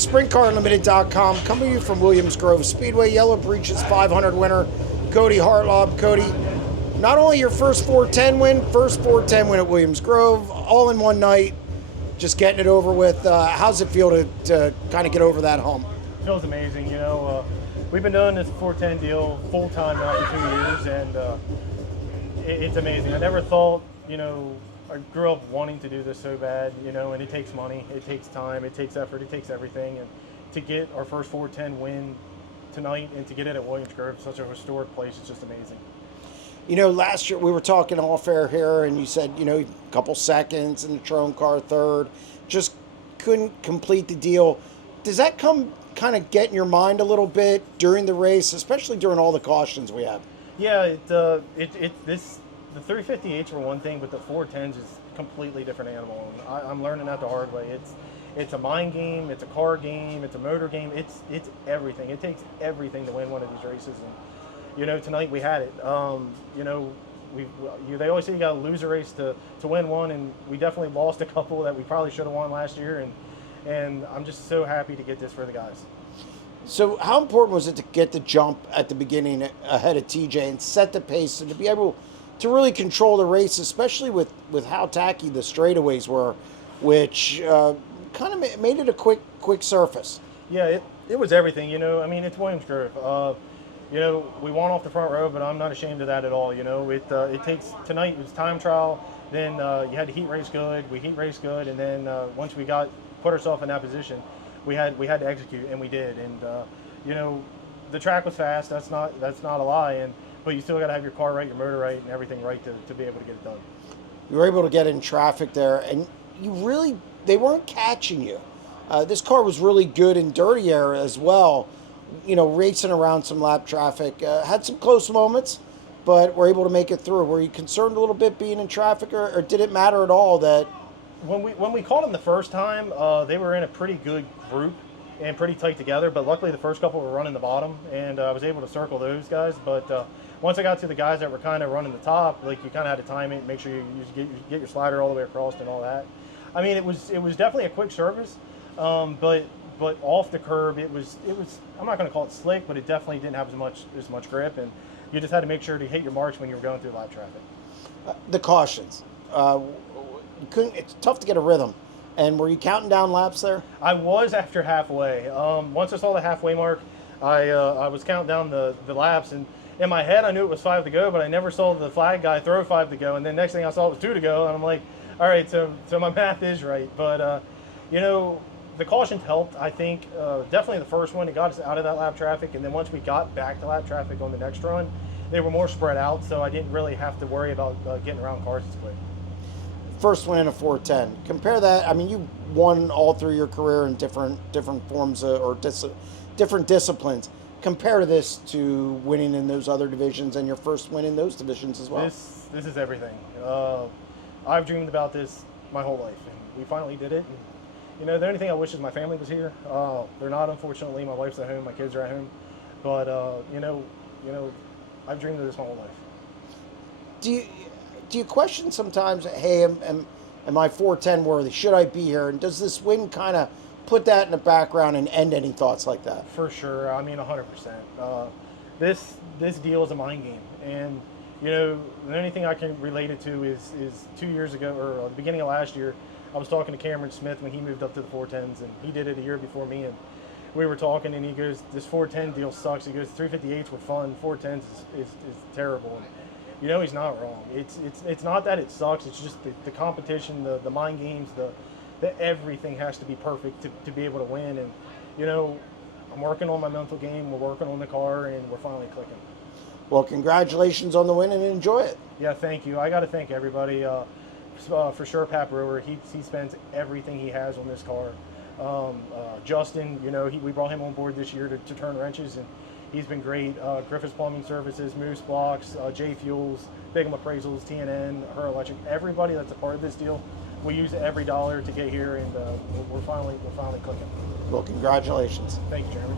SprintCarUnlimited.com, coming to you from Williams Grove Speedway. Yellow Breeches 500 winner, Kody Hartlaub. Kody, not only your first 410 win, first 410 win at Williams Grove, all in one night, just getting it over with. How's it feel to kind of get over that hump? Feels amazing. You know, we've been doing this 410 deal full time now for 2 years, and it's amazing. I never thought, you know, I grew up wanting to do this so bad, you know, and it takes money, it takes time, it takes effort, it takes everything. And to get our first 410 win tonight and to get it at Williams Grove, such a historic place, it's just amazing. You know, last year we were talking off air here, and you said, you know, a couple seconds in the Tron car, third, just couldn't complete the deal. Does that come kind of get in your mind a little bit during the race, especially during all the cautions we have? Yeah, the 358s were one thing, but the 410s is a completely different animal. And I'm learning that the hard way. It's a mind game, it's a car game, it's a motor game. It's everything. It takes everything to win one of these races. And you know, tonight we had it. You know, they always say you got to lose a race to win one, and we definitely lost a couple that we probably should have won last year. And I'm just so happy to get this for the guys. So how important was it to get the jump at the beginning ahead of TJ and set the pace, and to be able to really control the race, especially with how tacky the straightaways were, which kind of made it a quick surface? Yeah, it was everything. You know, I mean, it's Williams Grove. You know, we won off the front row, but I'm not ashamed of that at all. You know, it takes, tonight it was time trial, then you had to heat race good, we heat race good, and then once we put ourselves in that position, we had to execute, and we did. And you know, the track was fast, that's not a lie, but you still got to have your car right, your motor right, and everything right to be able to get it done. You were able to get in traffic there, and they weren't catching you. This car was really good in dirty air as well, you know, racing around some lap traffic. Had some close moments, but were able to make it through. Were you concerned a little bit being in traffic, or did it matter at all that? When we caught them the first time, they were in a pretty good group and pretty tight together, but luckily the first couple were running the bottom, and I was able to circle those guys. But once I got to the guys that were kind of running the top, like, you kind of had to time it, make sure you get your slider all the way across and all that. I mean, it was definitely a quick service, but off the curb, it was I'm not going to call it slick, but it definitely didn't have as much grip, and you just had to make sure to hit your marks when you were going through live traffic. The cautions, it's tough to get a rhythm. And were you counting down laps there? I was after halfway. Once I saw the halfway mark, I was counting down the laps, and in my head I knew it was 5 to go, but I never saw the flag guy throw 5 to go, and then next thing I saw it was 2 to go, and I'm like, all right, so my math is right. But you know, the cautions helped. I think definitely the first one, it got us out of that lap traffic, and then once we got back to lap traffic on the next run, they were more spread out, so I didn't really have to worry about getting around cars as quick. First win in a 410. Compare that. I mean, you won all through your career in different forms different disciplines. Compare this to winning in those other divisions and your first win in those divisions as well. This is everything. I've dreamed about this my whole life, and we finally did it. And, you know, the only thing I wish is my family was here. They're not, unfortunately. My wife's at home, my kids are at home. But you know, I've dreamed of this my whole life. Do you question sometimes, hey, am I 410 worthy? Should I be here? And does this win kind of put that in the background and end any thoughts like that? For sure. I mean, 100%. This deal is a mind game. And, you know, the only thing I can relate it to is 2 years ago, or the beginning of last year, I was talking to Cameron Smith when he moved up to the 410s, and he did it a year before me. And we were talking, and he goes, this 410 deal sucks. He goes, 358s were fun, 410s is terrible. And, you know, he's not wrong. It's not that it sucks. It's just the competition, the mind games, the everything has to be perfect to be able to win. And, you know, I'm working on my mental game. We're working on the car, and we're finally clicking. Well, congratulations on the win, and enjoy it. Yeah, thank you. I got to thank everybody. For sure, Pat Brewer, he spends everything he has on this car. Justin, you know, we brought him on board this year to turn wrenches, and he's been great. Griffiths Plumbing Services, Moose Blocks, J Fuels, Bigham Appraisals, TNN, Her Electric, everybody that's a part of this deal. We use every dollar to get here, and we're finally clicking. Well, congratulations. Thank you, Jeremy.